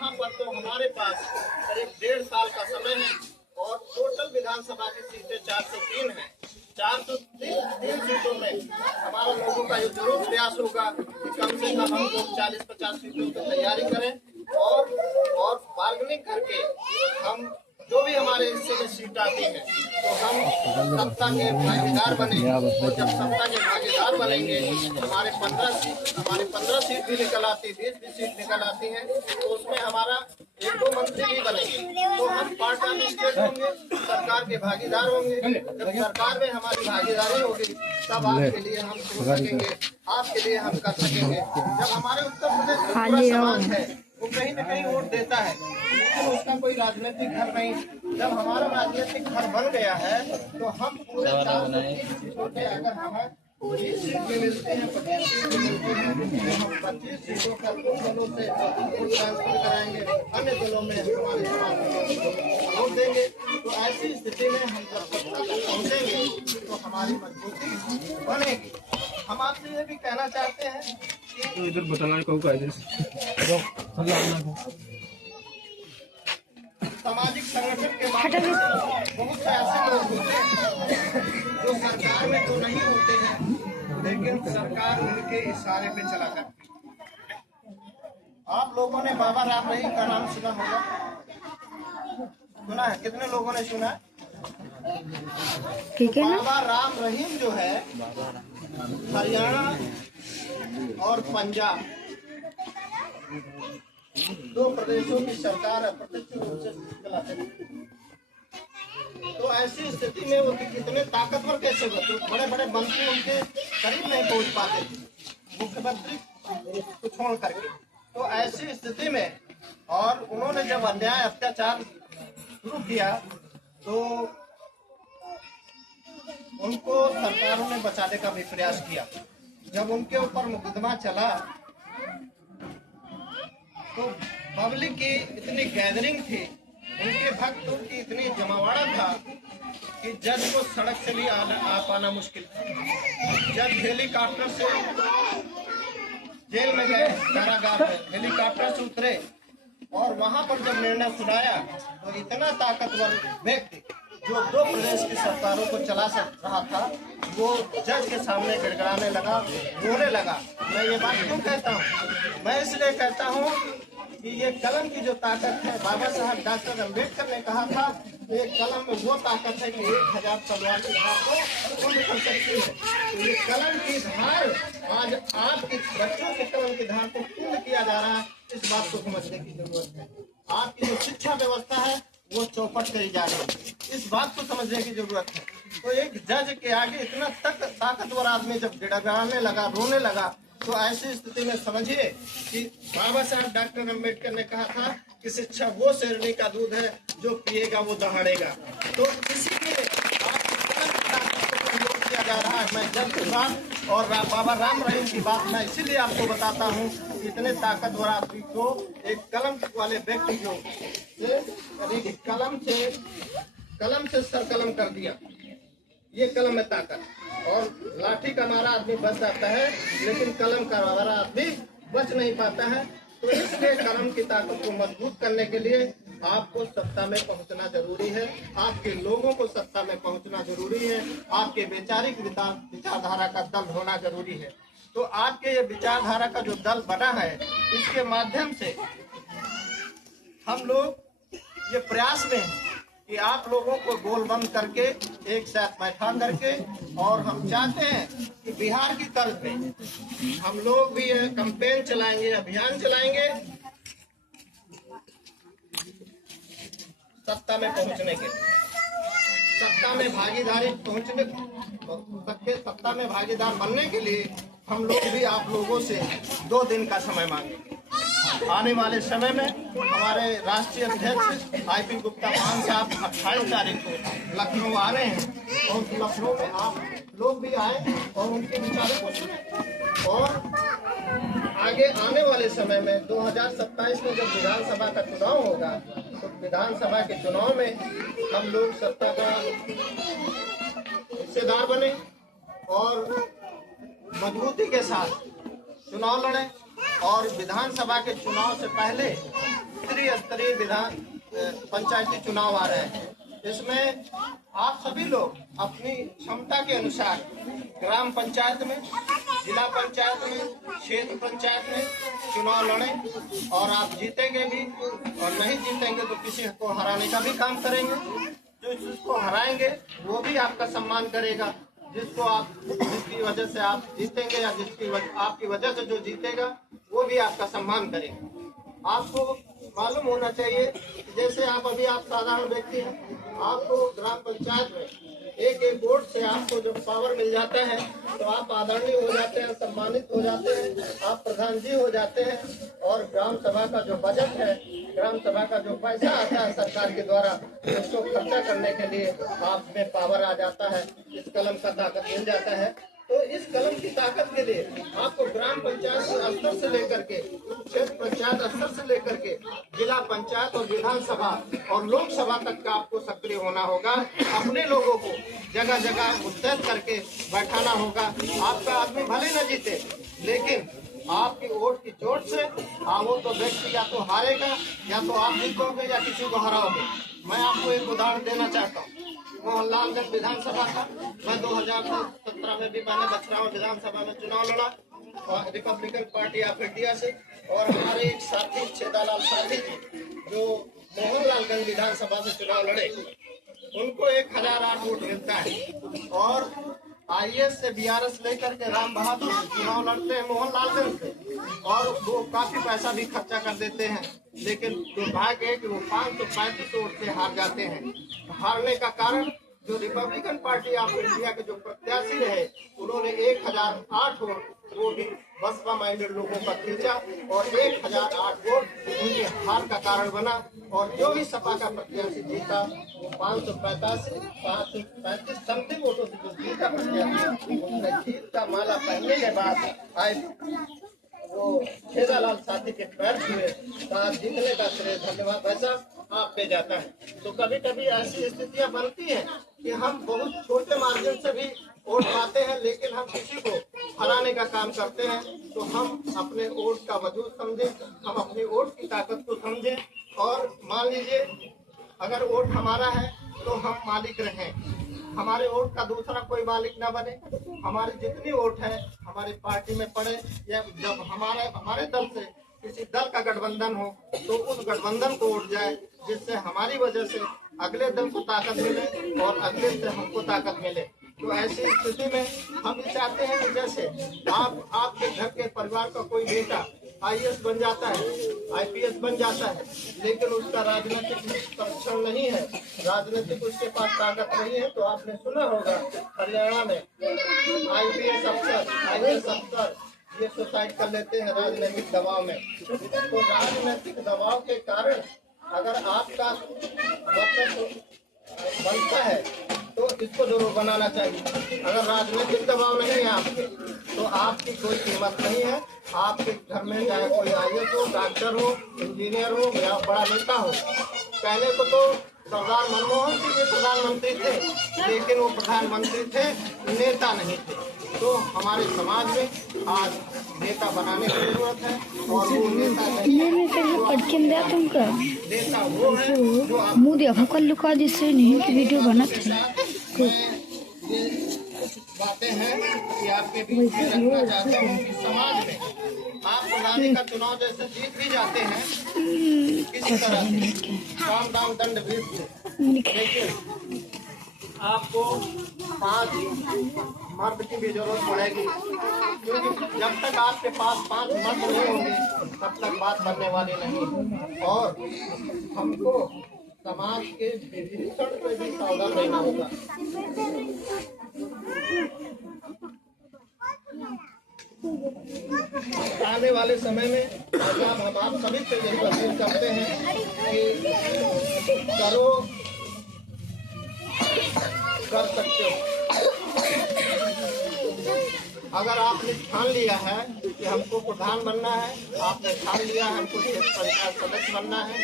यहाँ पर तो हमारे पास करीब 1.5 साल का समय है और टोटल विधानसभा की सीटें 403 हैं। 403 सीटों में हमारा लोगों का ये जरूर प्रयास होगा कि कम से कम हम लोग 40-50 सीटों की तैयारी करें और बार्गेनिंग करके हम जो भी हमारे हिस्से में सीट आती है तो हम सत्ता के भागीदार बनेंगे। और जब सत्ता के भागीदार बनेंगे तो हमारे 15 सीट भी निकल आती, 20 भी सीट निकल आती हैं, तो उसमें हमारा 1-2 मंत्री भी बनेंगे। तो हम पार्ट ऑफ स्टेट होंगे, सरकार के भागीदार होंगे। जब सरकार में हमारी भागीदारी होगी तब आपके लिए हम सोच सकेंगे, आपके लिए हम कर सकेंगे। जब हमारे उत्तर प्रदेश का पूरा समाज है वो कहीं न कहीं वोट देता है, लेकिन उसका कोई राजनीतिक घर नहीं। जब हमारा राजनीतिक घर बन गया है तो हम पूरे 430 सीटों के अगर हमें 20 सीट भी मिलते हैं, 25 सीट भी मिलते हैं, तो हम 25 सीटों का दो दलों से ट्रांसफर कराएंगे, अन्य दलों में हमारे समाज वोट देंगे। तो ऐसी स्थिति में हम जब सत्ता तक पहुँचेंगे तो हमारी मजबूती बनेगी। हम आपसे ये भी कहना चाहते हैं कि इधर बताना कहूँगा सामाजिक संगठन के माध्यम से बहुत से ऐसे लोग होते हैं जो सरकार में तो नहीं होते हैं, लेकिन सरकार उनके इशारे पे चला करती है। आप लोगों ने बाबा राम रहीम का नाम सुना होगा, सुना है? कितने लोगों ने सुना है? ठीक है ना? बाबा राम रहीम जो है हरियाणा और पंजाब 2 प्रदेशों की सरकार अप्रत्यक्ष रूप से चलाते हैं। तो ऐसी स्थिति में वो कितने ताकतवर कैसे होते, बड़े बड़े मंत्री उनके करीब नहीं पहुंच पाते थे, मुख्यमंत्री को छोड़ करके। तो ऐसी स्थिति में और उन्होंने जब अन्याय अत्याचार शुरू किया तो उनको सरकारों ने बचाने का भी प्रयास किया। जब उनके ऊपर मुकदमा चला तो पब्लिक की इतनी गैदरिंग थी, उनके भक्तों की इतनी जमावड़ा था कि जज को सड़क से भी आ पाना मुश्किल था। जज हेलीकॉप्टर से जेल में गए, कारागार में हेलीकॉप्टर से उतरे और वहां पर जब निर्णय सुनाया तो इतना ताकतवर व्यक्ति जो 2 प्रदेश की सरकारों को चला रहा था वो जज के सामने गिड़गिड़ाने लगा, रोने लगा। मैं ये बात क्यों कहता हूँ? मैं इसलिए कहता हूँ कि ये कलम की जो ताकत है, बाबा साहब डॉक्टर अम्बेडकर ने कहा था ये कलम में वो ताकत है कि 1000 तलवार की धार को बंद कर सकती है। तो ये कलम की धार आज आपके बच्चों के कलम की धार को पूर्ण किया जा रहा है, इस बात को समझने की जरूरत है। आपकी जो शिक्षा व्यवस्था है वो चौपट करी जा रही है, इस बात को समझने की जरूरत है। तो एक जज के आगे इतना ताकतवर आदमी जब गिड़गिड़ाने लगा, रोने लगा, तो ऐसी स्थिति में समझिए कि बाबा साहब डॉक्टर अम्बेडकर ने कहा था कि शिक्षा वो शेरनी का दूध है जो पिएगा वो दहाड़ेगा। तो इसीलिए किया जा रहा है। मैं जज के साथ और बाबा राम रहीम की बात मैं इसीलिए आपको बताता हूँ, इतने ताकतवर आदमी को एक कलम वाले व्यक्ति जो कलम से सर कलम कर दिया, ये कलम में ताकत। और लाठी का मारा आदमी बच जाता है लेकिन कलम का मारा आदमी बच नहीं पाता है। तो इसलिए कलम की ताकत को मजबूत करने के लिए आपको सत्ता में पहुंचना जरूरी है, आपके लोगों को सत्ता में पहुंचना जरूरी है, आपके वैचारिक विचारधारा का दल होना जरूरी है। तो आपके ये विचारधारा का जो दल बना है, इसके माध्यम से हम लोग ये प्रयास में हैं कि आप लोगों को गोलबंद करके एक साथ बैठा करके, और हम चाहते हैं कि बिहार की तर्ज पे हम लोग भी ये कैंपेन चलाएंगे, अभियान चलाएंगे सत्ता में पहुंचने के, सत्ता में भागीदारी पहुंचने, सत्ता में भागीदार बनने के लिए हम लोग भी आप लोगों से 2 दिन का समय मांगेंगे। आने वाले समय में हमारे राष्ट्रीय अध्यक्ष आईपी गुप्ता मान साहब 28 तारीख को लखनऊ आ रहे हैं और लखनऊ में आप लोग भी आए और उनके विचारों को सुने। और आगे आने वाले समय में 2027 में जब विधानसभा का चुनाव होगा तो विधानसभा के चुनाव में हम लोग सत्ता का हिस्सेदार बने और मजबूती के साथ चुनाव लड़ें। और विधानसभा के चुनाव से पहले त्रिस्तरीय विधान पंचायती चुनाव आ रहे हैं। इसमें आप सभी लोग अपनी क्षमता के अनुसार ग्राम पंचायत में, जिला पंचायत में, क्षेत्र पंचायत में चुनाव लड़ें और आप जीतेंगे भी और नहीं जीतेंगे तो किसी को हराने का भी काम करेंगे। जो जिसको हराएंगे वो भी आपका सम्मान करेगा, जिसकी वजह से आप जीतेंगे या आपकी वजह से जो जीतेगा वो भी आपका सम्मान करेगा। आपको मालूम होना चाहिए कि जैसे अभी आप साधारण व्यक्ति हैं, आपको ग्राम पंचायत में एक वोट से आपको जब पावर मिल जाता है तो आप आदरणीय हो जाते हैं, सम्मानित हो जाते हैं, आप प्रधान जी हो जाते हैं। और ग्राम सभा का जो बजट है, ग्राम सभा का जो पैसा आता है सरकार के द्वारा, उसको खर्चा करने के लिए आप में पावर आ जाता है, इस कलम का ताकत मिल जाता है। तो इस कलम की ताकत के लिए आपको ग्राम पंचायत स्तर से लेकर के क्षेत्र पंचायत स्तर से लेकर के जिला पंचायत और विधानसभा और लोकसभा तक का आपको सक्रिय होना होगा। अपने लोगों को जगह जगह मुस्तैद करके बैठाना होगा। आपका आदमी भले न जीते, लेकिन आपकी वोट की चोट से वो तो व्यक्ति या तो हारेगा या तो आप जीतोगे या किसी को हराओगे। मैं आपको एक उदाहरण देना चाहता हूँ मोहनलालगंज विधानसभा का। मैं 2017 में भी मैंने बछरावा विधानसभा में चुनाव लड़ा और रिपब्लिकन पार्टी ऑफ इंडिया से, और हमारे एक साथी छेदालाल साथी जो मोहनलालगंज विधानसभा से चुनाव लड़े, उनको 1008 वोट मिलता है। और IAS से BRS लेकर के राम बहादुर चुनाव लड़ते हैं मोहनलालगंज से, और वो काफी पैसा भी खर्चा कर देते हैं, लेकिन दुर्भाग्य है कि वो 535 वोट से हार जाते हैं। हारने का कारण जो रिपब्लिकन पार्टी ऑफ इंडिया के जो प्रत्याशी रहे, उन्होंने 1008 वोट वो भी बसपा माइंडेड लोगों का खींचा और 1008 वोट उनके हार का कारण बना। और जो भी सपा का प्रत्याशी जीता वो 535 समथिंग वोटों से जो जीता प्रत्याशी, उसने जीत का माला पहनने के बाद आए वो छेदालाल साथी के पैर छुए, कहा जीतने का श्रेय धन्यवाद ऐसा आपके जाता है। तो कभी कभी ऐसी स्थितियां बनती हैं कि हम बहुत छोटे मार्जिन से भी वोट पाते हैं, लेकिन हम किसी को हराने का काम करते हैं। तो हम अपने वोट का वजूद समझें, हम अपनी वोट की ताकत को समझें, और मान लीजिए अगर वोट हमारा है तो हम मालिक रहें, हमारे वोट का दूसरा कोई मालिक ना बने। हमारी जितनी वोट है हमारी पार्टी में पड़े, या जब हमारे दल से किसी दल का गठबंधन हो तो उस गठबंधन को वोट जाए, जिससे हमारी वजह से अगले दल को ताकत मिले और अगले से हमको ताकत मिले। तो ऐसी स्थिति में हम ये चाहते हैं कि जैसे आपके घर के परिवार का कोई बेटा IAS बन जाता है, IPS बन जाता है, लेकिन उसका राजनीतिक संरक्षण नहीं है, राजनीतिक उसके पास ताकत नहीं है, तो आपने सुना होगा हरियाणा में IPS अफसर ये सुसाइड कर लेते हैं राजनीतिक दबाव में। तो राजनीतिक दबाव के कारण अगर आपका वर्चस्व बनता है तो इसको जरूर बनाना चाहिए। अगर राजनीतिक दबाव नहीं है आपके, तो आपकी कोई कीमत नहीं है। आपके घर में चाहे कोई IAS हो, डॉक्टर हो, इंजीनियर हो या बड़ा नेता हो। पहले को तो सरदार मनमोहन सिंह जी प्रधानमंत्री थे, लेकिन वो प्रधानमंत्री थे, नेता नहीं थे। तो हमारे समाज में आज नेता बनाने की जरूरत है, और वो नेता नेता वो है जो मोदी लुका जिससे नहीं की वीडियो बनाते बातें हैं कि आपके बीच में रखना चाहते हैं कि समाज में आप प्रधानी का चुनाव जैसे जीत भी जाते हैं किसी तरह से काम दाम दंड भेद से, लेकिन आपको 5 मर्द की भी जरूरत पड़ेगी, क्योंकि जब तक आपके पास 5 मर्द नहीं होंगे तब तक बात बनने वाली नहीं। और हमको समाज के विभीषण पे भी सावधान रहना होगा। आने वाले समय में हम आप सभी से यही अपील करते हैं कि करो, कर सकते हो। अगर आपने ठान लिया है कि हमको प्रधान बनना है, आपने ठान लिया है हमको क्षेत्र पंचायत सदस्य बनना है,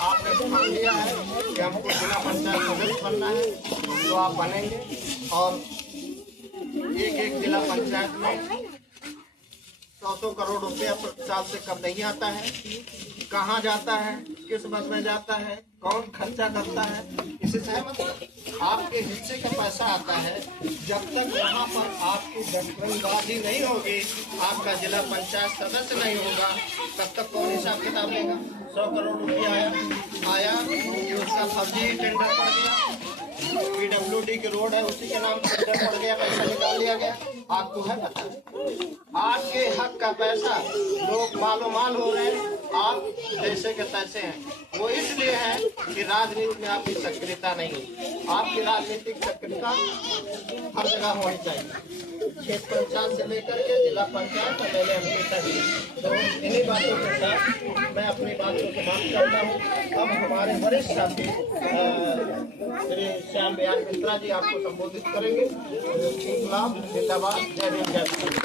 आपने ठान लिया है कि हमको जिला पंचायत सदस्य बनना है, तो आप बनेंगे। और एक जिला पंचायत में 100 करोड़ रुपया प्रति साल से कम नहीं आता है। कहाँ जाता है, किस बस में जाता है, कौन खर्चा करता है, इसी से मतलब आपके हिस्से का पैसा आता है। जब तक वहाँ पर आपकी दखलंदाजी नहीं होगी, आपका जिला पंचायत सदस्य नहीं होगा, तब तक कौन हिसाब किताब लेगा। 100 करोड़ रुपया आया कि उसका फर्जी टेंडर पड़ गया, PWD की रोड है उसी के नाम टेंडर पड़ गया, पैसा निकाल लिया गया। आपको है पता, आपके हक का पैसा लोग मालो माल हो रहे हैं, आप जैसे के तैसे हैं। वो इसलिए है कि राजनीति में आपकी सक्रियता नहीं है। आपकी राजनीतिक सक्रियता हर जगह होनी चाहिए, क्षेत्र पंचायत से लेकर के जिला पंचायत और MLA तक। तो इन्हीं बातों के साथ मैं अपनी बातों को समाप्त करता हूँ। अब हमारे वरिष्ठ साथी श्री श्याम बिहारी मिश्रा जी आपको संबोधित करेंगे। जिंदाबाद, जय हिंद, जय भारत।